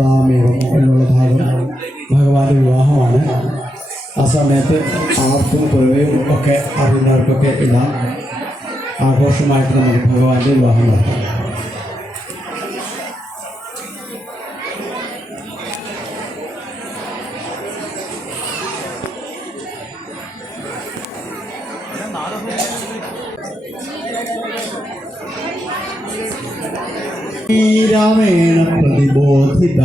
താമേവം എന്നുള്ള ഭാഗം ഭഗവാന്റെ വിവാഹമാണ്. ആ സമയത്ത് ആർക്കും കുറവേയും ഒക്കെ അറിയുന്നവർക്കൊക്കെ എല്ലാം ആഘോഷമായിട്ട് നമുക്ക് ഭഗവാന്റെ വിവാഹം നടത്താം. രാമേണ പ്രതിബോധിത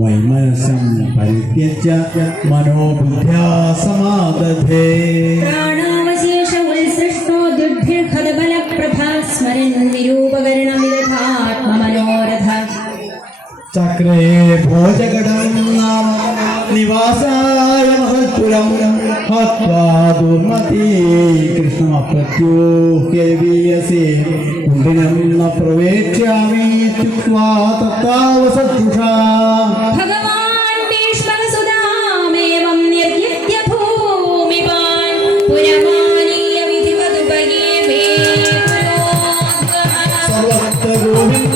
വൈമനസം പരിത്യജ്യ മനോബുദ്ധ്യാ സമാദധേ പ്രാണാവശേഷ ഉത്സൃഷ്ടോ ദുർഭിർഖദബലപ്രഭാ സ്മരൻ നിരൂപകരണമിദധാത്മമനോരഥ ചക്രേ ഭോജഗടം നാമ നിവാസായ മഹത്പുരം ഹത്വാ ദുർമതീ കൃഷ്ണമപ്രത്യൂഹ്യവീയസേ കുണ്ടിനം ന പ്രവേക്ഷ്യാമി ഇത്യുക്ത്വാ തത്താവസദ്ദുഷാ ഭഗവാൻ ഭീഷ്മകസുതാമേവം നിർജിത്യ ഭൂമിപാൻ പുരമാനീയ വിധിവതുപയേമേ സർവത്ര ഗോവിന്ദ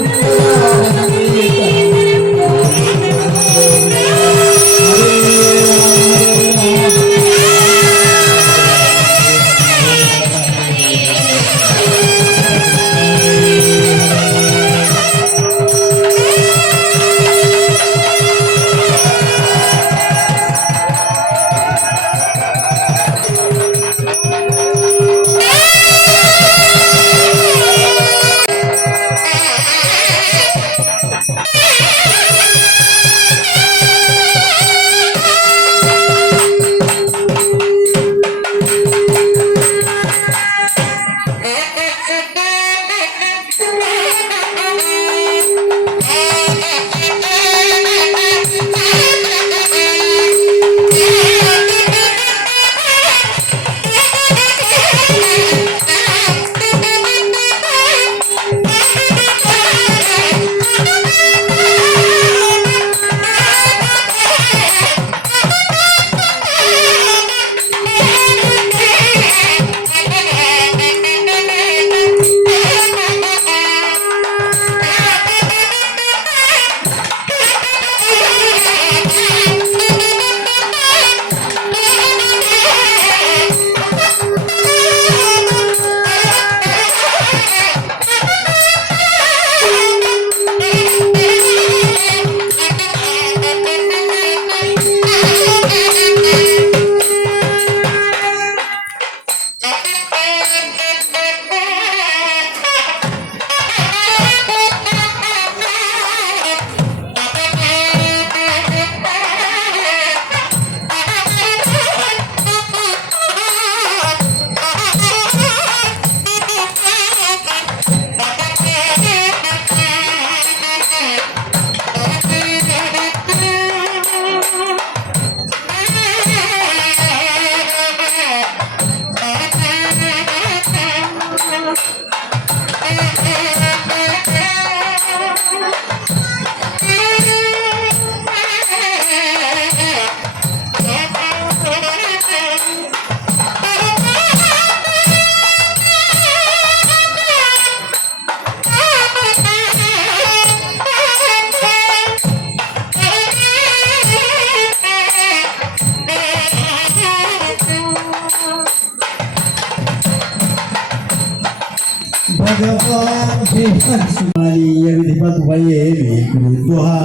भगवान् भीष्मस्मालीय विधिवद्वयेमि गुरुद्वः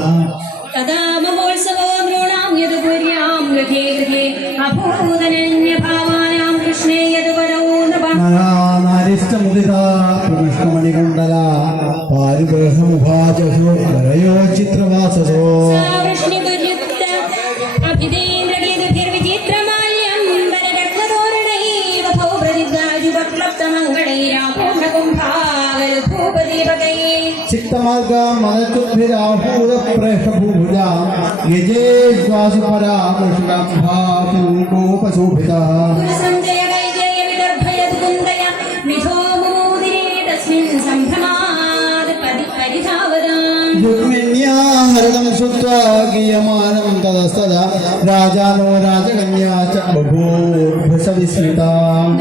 तदा महोत्सवो नृणां यदुपुर्यां गृहे गृहे अभूदनन्यभावानां कृष्णे यदुवरौ नृपः नारिष्टमुदिता प्रविष्णमणिकुण्डला पारिबृहमुभाजसो वरयो चित्रवाससो वृष्णिदुर्युक्त अभिदेन्द्रगीर्भिर्विचित्रमाल्यं वररत्नतोरणैः वधो प्रतिद्वाजुवक्लप्तमङ्गलैरापूर्णकुम्भागलधूपदीपकैः चित्तमार्गमनतुभिराहूरप्रेषभूभुजा यजेश्वासुपरा कृष्णम्भापुङ्कोपशोभिता सञ्जय वैजय विदर्भयद्कुन्दय विधो मुमोदिने तस्मिन् सम्भ्रमाद् परिधावदाम् रुक्मिण्या हरणं श्रुत्वा गीयमानं ततस्तदा राजानो राजकन्या च बभूवसविस्मिता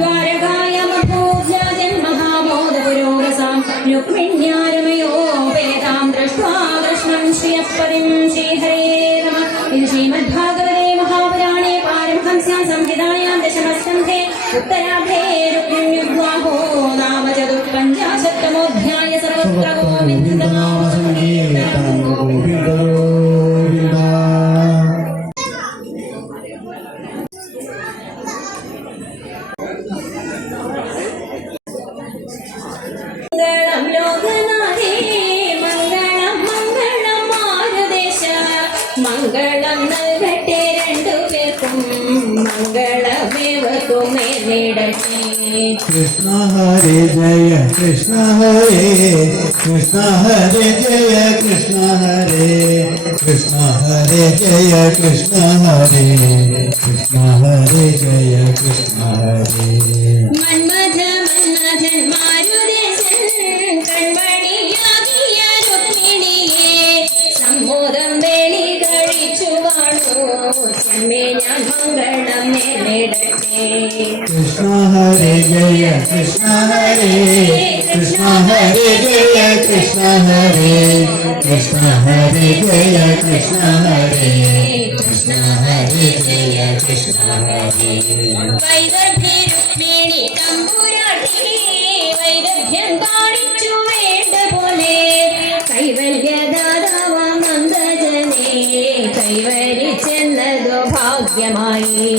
द्वारकायामभूत्या जन्महामोदपुरोगसां रुक्मिण्या रमयो वेदां दृष्ट्वा कृष्णं श्रियः हरिं श्रीहरे नमः। इति श्रीमद्भागवते महापुराणे पारमहंस्यां संहितायां दशमस्कन्धे उत्तरार्धे रुक्मिण्युद्वाहो नाम चतुःपञ्चाशत्तमोऽध्यायः। सर्वत्र गोविन्दनामसङ्कीर्तनं गोविन्द गोविन्द। मङ्गलं लोकनाथे मङ्गलं मङ्गलं मारुदेश मङ्गलं നൽകട്ടെ രണ്ടുപേർക്കും മംഗളമേവർക്കുമേ നേടട്ടെ. कृष्ण हरे जय कृष्ण हरे कृष्ण हरे जय कृष्ण हरे कृष्ण हरे जय कृष्ण हरे कृष्ण हरे जय कृष्ण हरे. മന്മഥ മന്മഥൻ മാരുദേശൻ കൺമണിയാകിയ രുക്മിണിയെ സമ്മോദം വേളി കഴിച്ചു വാണു ചെമ്മേ ഞാൻ മംഗളം നേടട്ടെ. कृष्ण हरे जय कृष्ण हरे कृष्ण हरे जय कृष्ण हरे कृष्ण हरे जय कृष्ण हरे कृष्ण हरे जय कृष्ण हरे. വൈദഗ്ധ്യ രുക്മിണി തമ്പുരാട്ടി വൈദഗ്ധ്യം കാണിച്ചു വേണ്ട പോലെ കൈവല്യദാതാവാം നന്ദജനെ കൈവരിച്ചെന്നതോ ഭാഗ്യമായി.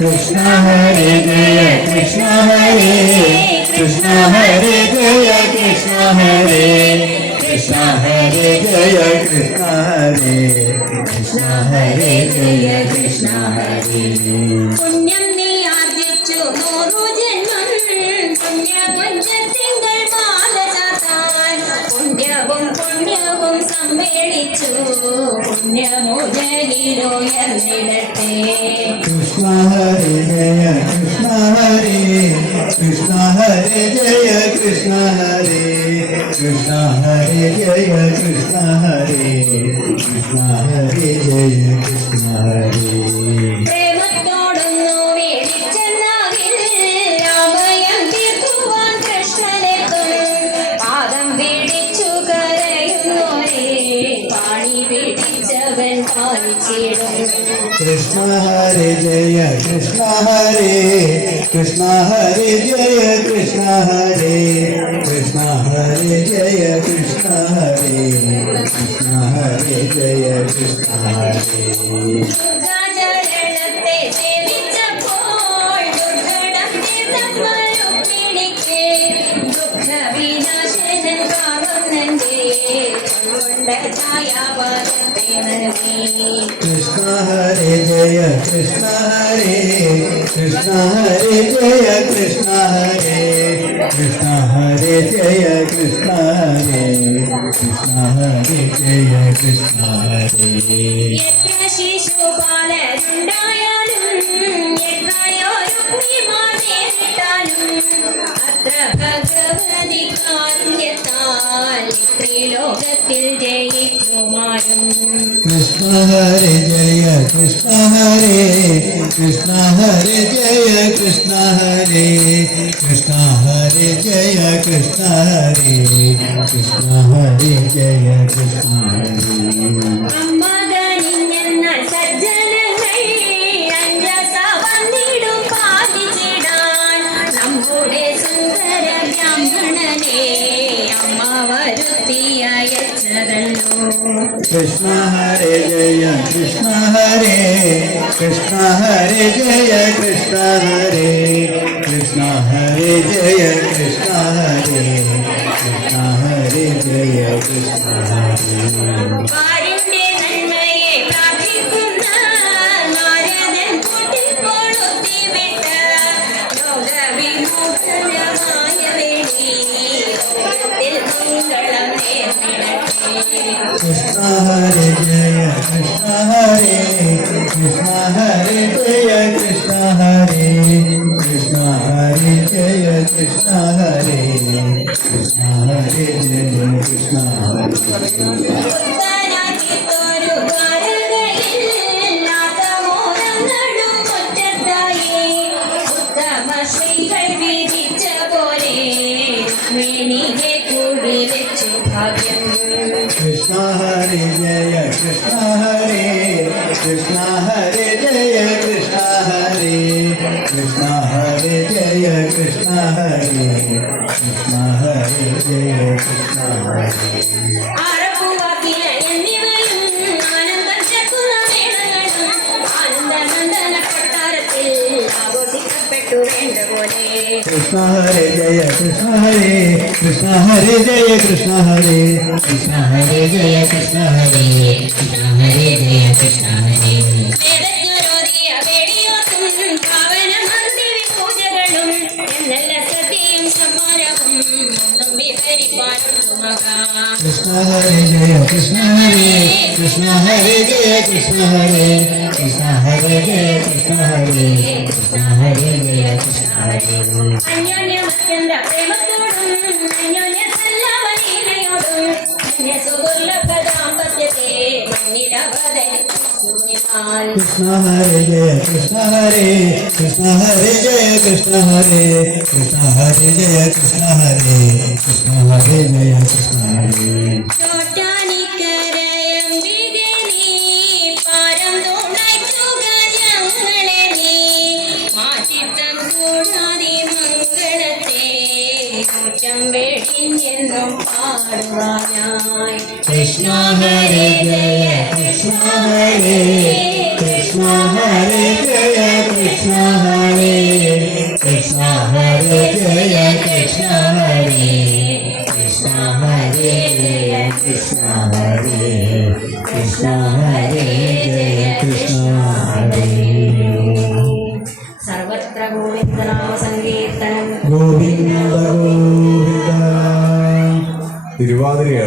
कृष्ण हरे जय कृष्ण हरे कृष्ण हरे जय कृष्ण हरे कृष्ण हरे जय कृष्ण हरे कृष्ण हरे जय कृष्ण हरे. പുണ്യം നീ ആർജിച്ചു 100 ജന്മം പുണ്യകുഞ്ചത്തിങ്കൾ മാല ചാർത്താൻ പുണ്യവും പുണ്യവും സമ്മേളിച്ചു പുണ്യമോചനിലുയർന്നിടട്ടെ. कृष्ण हरे जय कृष्ण हरे कृष्ण हरे जय कृष्ण हरे कृष्ण हरे जय कृष्ण हरे कृष्ण हरे जय कृष्ण हरे. പ്രേമത്തോടൊന്നു വേടിച്ചെന്നാകിൽ രാമയം തീർക്കുവാൻ കൃഷ്ണനെത്തും പാദം പിടിച്ചു കരയുന്നോരേ പാണി പിടിച്ചവൻ പാലിച്ചിടും. कृष्ण हरे जय कृष्ण हरे कृष्ण हरे जय कृष्ण हरे कृष्ण हरे जय कृष्ण हरे कृष्ण हरे जय कृष्ण हरे. ദുർഗാചരണത്തെ സേവിച്ചപ്പോൾ ദുർഘടം തീർന്നപ്പ രുക്മിണിക്ക് ദുഃഖവിനാശനൻ കാവന്നന്റെ കൊണ്ട് ഛായാപാദത്തെ നൽകി. कृष्ण हरे जय कृष्ण हरे कृष्ण हरे जय कृष्ण हरे कृष्ण हरे जय कृष्ण हरे कृष्ण हरे जय कृष्ण हरे. എത്ര ശിശുപാലരുണ്ടായാലും എത്രയോ രുക്മിമാർ നേരിട്ടാലും അത്ര ഭഗവതി കാരുണ്യത്താൽ ത്രിലോകത്തിൽ ജയിക്കുമാരും. कृष्ण हरे जय कृष्ण हरे कृष्ण हरे जय कृष्ण हरे कृष्ण हरे जय कृष्ण हरे कृष्ण हरे जय कृष्ण हरे. അമ്മകനിഞ്ഞെന്നാൽ സജ്ജനങ്ങൾ അഞ്ജസ വന്നിടും പാലിച്ചിടാൻ നമ്മുടെ സുന്ദര ബ്രാഹ്മണനെ അമ്മ വരുത്തി അയച്ചതല്ലോ. कृष्ण हरे जय कृष्ण हरे कृष्ण हरे जय कृष्ण हरे कृष्ण हरे जय कृष्ण हरे कृष्ण हरे जय कृष्ण हरे. ആരിന്റെ നന്മയെ പ്രാർത്ഥിക്കുന്ന നാരദൻ കൂട്ടിക്കൊളുത്തി വിട്ട ലോകവിമോചനമായ വേണ്ടി ലോകത്തിൽ മംഗളം നേർന്നിടട്ടെ. कृष्ण हरे जय कृष्ण हरे कृष्ण हरे जय कृष्ण हरे कृष्ण हरे जय कृष्ण हरे कृष्ण हरे जय कृष्ण हरे. ഉത്തരാജിത്തൊരു ദ്വാരകയില്ലാത്ത മോഹങ്ങളും മുറ്റത്തായി ഉത്തമ ശ്രീകൾ വിധിച്ച പോലെ രുക്മിണിയെ കൂടി വെച്ചു ഭാഗ്യം. कृष्ण हरे हरे जय कृष्ण हरे कृष्ण हरे जय कृष्ण हरे कृष्ण हरे जय कृष्ण हरे कृष्ण हरे जय कृष्ण हरे ആരപ്പൂവാക്കിയ എന്നിവയും ആനന്ദം ചേർക്കുന്ന മേളങ്ങളും ആനന്ദനന്ദന കൊട്ടാരത്തിൽ ആഘോഷിക്കപ്പെട്ടു വേണ്ടപോലെ कृष्ण हरे जय कृष्ण हरे कृष्ण हरे जय कृष्ण हरे कृष्ण हरे जय कृष्ण हरे कृष्ण हरे जय कृष्ण हरे വേദജ്ഞരോധിയ വെടിയോത്തും പാവന മന്ദിര പൂജകളും എന്നല്ല സദ്യയും സമ്മാനവും ഒന്നും വിവരിപ്പാനുള്ളു മകാ कृष्ण हरे जय कृष्ण हरे कृष्ण हरे जय कृष्ण हरे कृष्ण हरे जय कृष्ण हरे कृष्ण हरे जय कृष्ण हरे അന്യോന്യമത്യന്ത പ്രേമത്തോടും അന്യോന്യ സല്ലാപലീലയോടും അന്യ സുദുർലഭ ദാമ്പത്യത്തെ മണ്ണിടവതരിച്ചുവിനാൽ कृष्ण हरे जय कृष्ण हरे कृष्ण हरे जय कृष्ण हरे कृष्ण हरे जय कृष्ण हरे कृष्ण हरे जय कृष्ण हरे ചോറ്റാനിക്കരയമ്പികെ നീ പാരം തുണയ്ക്കുക ഞങ്ങളെ നീ മാറ്റിത്തൂടാതെ മംഗളത്തെ കുറ്റം വെടിഞ്ഞെന്നും പാടുവാനായി कृष्ण हरे जय कृष्ण हरे कृष्ण हरे जय कृष्ण हरे कृष्ण हरे जय कृष्ण हरे कृष्ण हरे जय कृष्ण हरे कृष्ण हरे जय कृष्ण हरे സർവത്ര ഗോവിന്ദനാമ സങ്കീർത്തനം ഗോവിന്ദ ഗോവിന്ദ. തിരുവാതിരയാണ്.